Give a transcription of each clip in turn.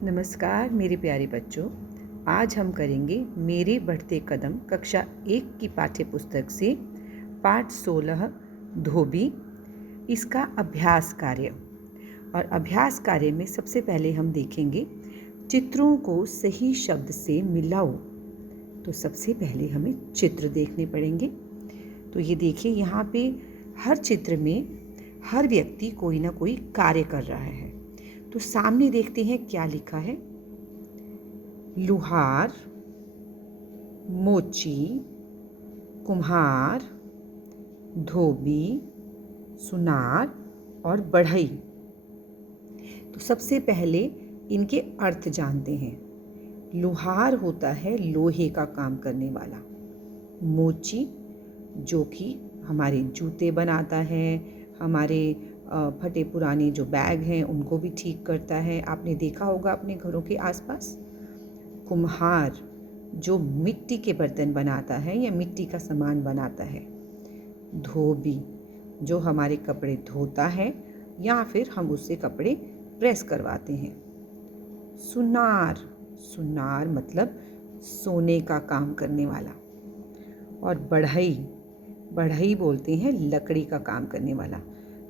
नमस्कार मेरे प्यारे बच्चों। आज हम करेंगे मेरे बढ़ते कदम कक्षा 1 की पाठ्य पुस्तक से पाठ 16 धोबी, इसका अभ्यास कार्य। और अभ्यास कार्य में सबसे पहले हम देखेंगे चित्रों को सही शब्द से मिलाओ। तो सबसे पहले हमें चित्र देखने पड़ेंगे। तो ये देखिए, यहाँ पे हर चित्र में हर व्यक्ति कोई ना कोई कार्य कर रहा है। तो सामने देखते हैं क्या लिखा है। लुहार, मोची, कुम्हार, धोबी, सुनार और बढ़ई। तो सबसे पहले इनके अर्थ जानते हैं। लुहार होता है लोहे का काम करने वाला। मोची जो कि हमारे जूते बनाता है, हमारे फटे पुराने जो बैग हैं उनको भी ठीक करता है, आपने देखा होगा अपने घरों के आसपास। कुम्हार जो मिट्टी के बर्तन बनाता है या मिट्टी का सामान बनाता है। धोबी जो हमारे कपड़े धोता है या फिर हम उससे कपड़े प्रेस करवाते हैं। सुनार, सुनार मतलब सोने का काम करने वाला। और बढ़ई, बढ़ई बोलते हैं लकड़ी का काम करने वाला।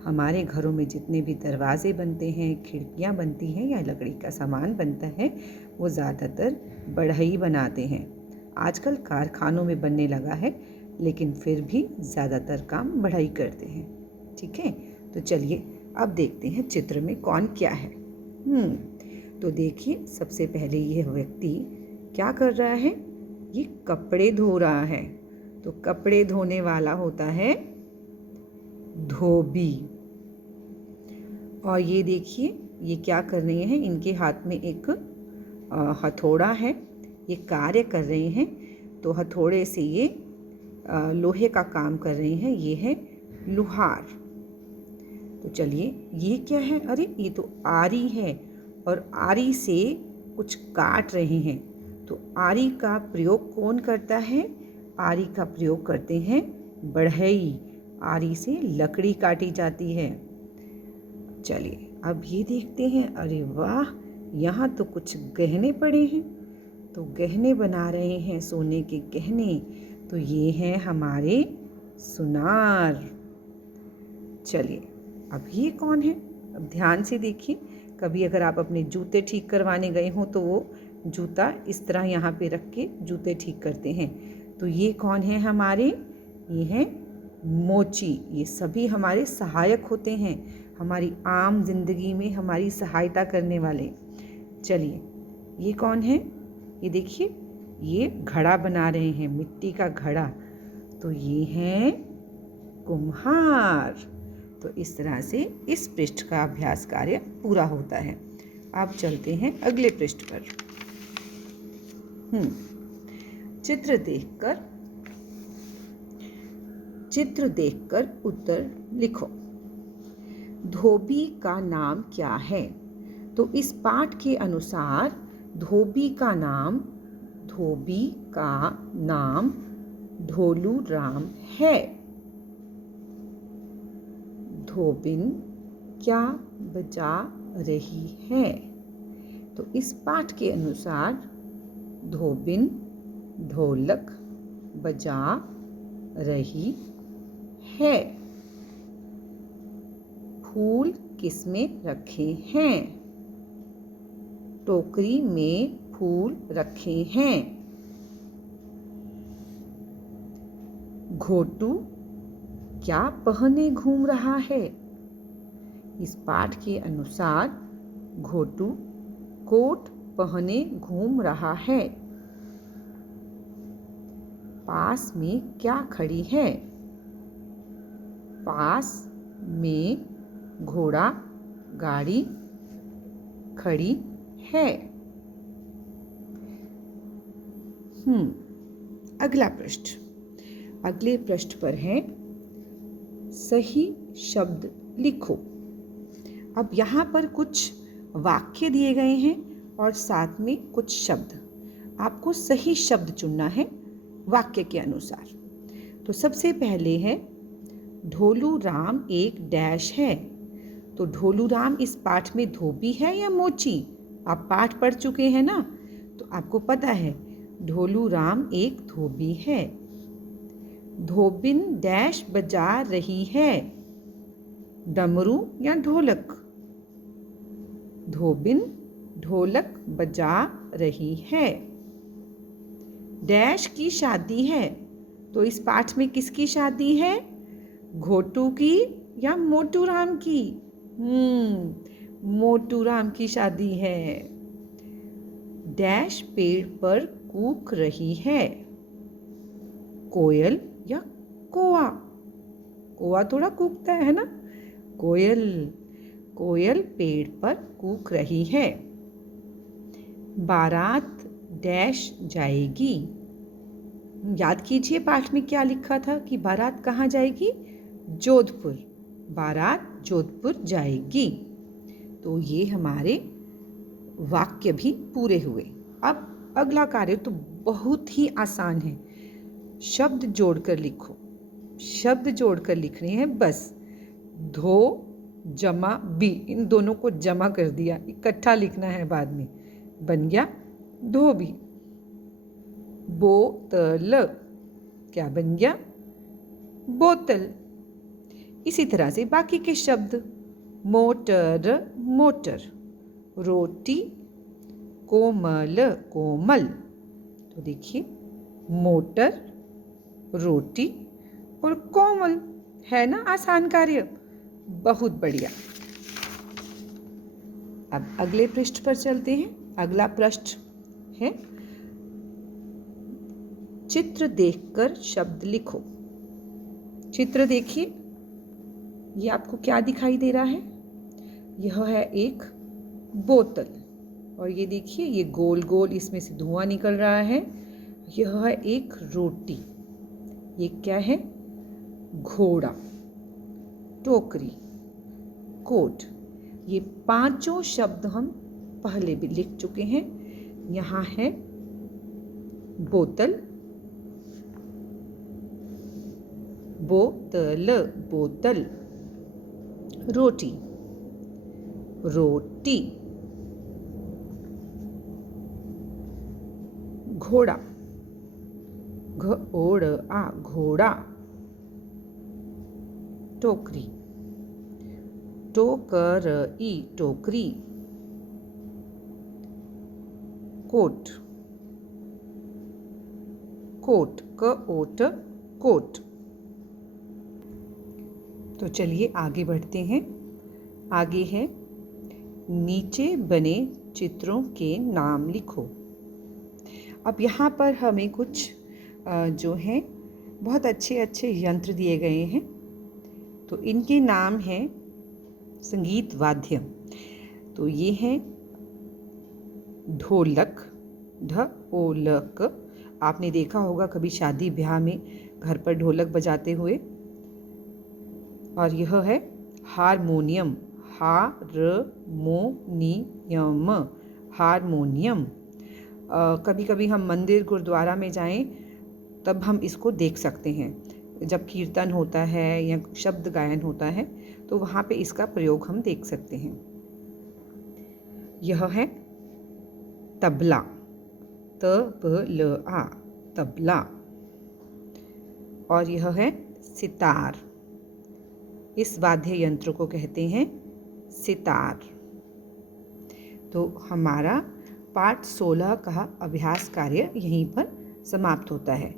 हमारे घरों में जितने भी दरवाजे बनते हैं, खिड़कियां बनती हैं या लकड़ी का सामान बनता है, वो ज़्यादातर बढ़ई बनाते हैं। आजकल कारखानों में बनने लगा है, लेकिन फिर भी ज़्यादातर काम बढ़ई करते हैं। ठीक है, तो चलिए अब देखते हैं चित्र में कौन क्या है। तो देखिए, सबसे पहले यह व्यक्ति क्या कर रहा है? ये कपड़े धो रहा है। तो कपड़े धोने वाला होता है धोबी। और ये देखिए, ये क्या कर रहे हैं? इनके हाथ में एक हथौड़ा है, ये कार्य कर रहे हैं। तो हथौड़े से ये लोहे का काम कर रहे हैं। ये है लुहार। तो चलिए, ये क्या है? अरे ये तो आरी है, और आरी से कुछ काट रहे हैं। तो आरी का प्रयोग कौन करता है? आरी का प्रयोग करते हैं बढ़ई। आरी से लकड़ी काटी जाती है। चलिए अब ये देखते हैं। अरे वाह, यहाँ तो कुछ गहने पड़े हैं। तो गहने बना रहे हैं, सोने के गहने। तो ये हैं हमारे सुनार। चलिए अब ये कौन है? अब ध्यान से देखिए। कभी अगर आप अपने जूते ठीक करवाने गए हों तो वो जूता इस तरह यहाँ पे रख के जूते ठीक करते हैं। तो ये कौन है हमारे? ये हैं मोची। ये सभी हमारे सहायक होते हैं, हमारी आम जिंदगी में हमारी सहायता करने वाले। चलिए, ये कौन है? ये देखिए, ये घड़ा बना रहे हैं, मिट्टी का घड़ा। तो ये हैं कुम्हार। तो इस तरह से इस पृष्ठ का अभ्यास कार्य पूरा होता है। अब चलते हैं अगले पृष्ठ पर। चित्र देखकर उत्तर लिखो। धोबी का नाम क्या है? तो इस पाठ के अनुसार धोबी का नाम ढोलू राम है। धोबिन क्या बजा रही है? तो इस पाठ के अनुसार धोबिन ढोलक बजा रही है। फूल किसमें रखे हैं? टोकरी में फूल रखे हैं। घोटू क्या पहने घूम रहा है? इस पाठ के अनुसार घोटू कोट पहने घूम रहा है। पास में क्या खड़ी है? पास में घोड़ा गाड़ी खड़ी है। अगला पृष्ठ। अगले पृष्ठ पर है सही शब्द लिखो। अब यहाँ पर कुछ वाक्य दिए गए हैं और साथ में कुछ शब्द। आपको सही शब्द चुनना है वाक्य के अनुसार। तो सबसे पहले है ढोलू राम एक डैश है। तो ढोलू राम इस पाठ में धोबी है या मोची? आप पाठ पढ़ चुके हैं ना, तो आपको पता है ढोलू राम एक धोबी है। धोबिन डैश बजा रही है, डमरू या ढोलक। धोबिन ढोलक बजा रही है। डैश की शादी है, तो इस पाठ में किसकी शादी है? घोटू की या मोटू राम की? मोटू राम की शादी है। डैश पेड़ पर कूक रही है, कोयल या कोआ? कोआ थोड़ा कूकता है ना। कोयल, कोयल पेड़ पर कूक रही है। बारात डैश जाएगी। याद कीजिए पाठ में क्या लिखा था कि बारात कहाँ जाएगी? जोधपुर। बारात जोधपुर जाएगी। तो ये हमारे वाक्य भी पूरे हुए। अब अगला कार्य तो बहुत ही आसान है। शब्द जोड़कर लिखो। शब्द जोड़कर लिखने हैं बस। धो जमा बी, इन दोनों को जमा कर दिया, इकट्ठा लिखना है बाद में। बन गया धोबी। बोतल, क्या बन गया? बोतल। इसी तरह से बाकी के शब्द। Motor, motor. रोटी, कोमल, कोमल। तो देखिए मोटर, रोटी और कोमल, है ना आसान कार्य? बहुत बढ़िया। अब अगले पृष्ठ पर चलते हैं। अगला पृष्ठ है चित्र देखकर शब्द लिखो। चित्र देखिए, ये आपको क्या दिखाई दे रहा है? यह है एक बोतल, और ये देखिए ये गोल गोल इसमें से धुआं निकल रहा है। यह है एक रोटी। ये क्या है? घोड़ा, टोकरी, कोट। ये पांचों शब्द हम पहले भी लिख चुके हैं। यहाँ है बोतल, बोतल, बोतल। रोटी, रोटी। घोड़ा, घोड़ा, घोड़ा। टोकरी, टोकरी, टोकरी। Coat, coat, coat, coat. तो चलिए आगे बढ़ते हैं। आगे है नीचे बने चित्रों के नाम लिखो। अब यहाँ पर हमें कुछ जो हैं बहुत अच्छे अच्छे यंत्र दिए गए हैं। तो इनके नाम हैं संगीत वाद्य। तो ये हैं ढोलक, ढोलक। आपने देखा होगा कभी शादी ब्याह में घर पर ढोलक बजाते हुए। और यह है हारमोनियम, हारमोनियम, हारमोनियम। कभी कभी हम मंदिर गुरुद्वारा में जाएं तब हम इसको देख सकते हैं। जब कीर्तन होता है या शब्द गायन होता है तो वहाँ पे इसका प्रयोग हम देख सकते हैं। यह है तबला, तबला, तबला। और यह है सितार। इस वाद्य यंत्र को कहते हैं सितार। तो हमारा पाठ 16 का अभ्यास कार्य यहीं पर समाप्त होता है।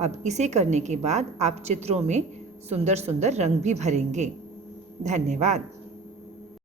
अब इसे करने के बाद आप चित्रों में सुंदर सुंदर रंग भी भरेंगे। धन्यवाद।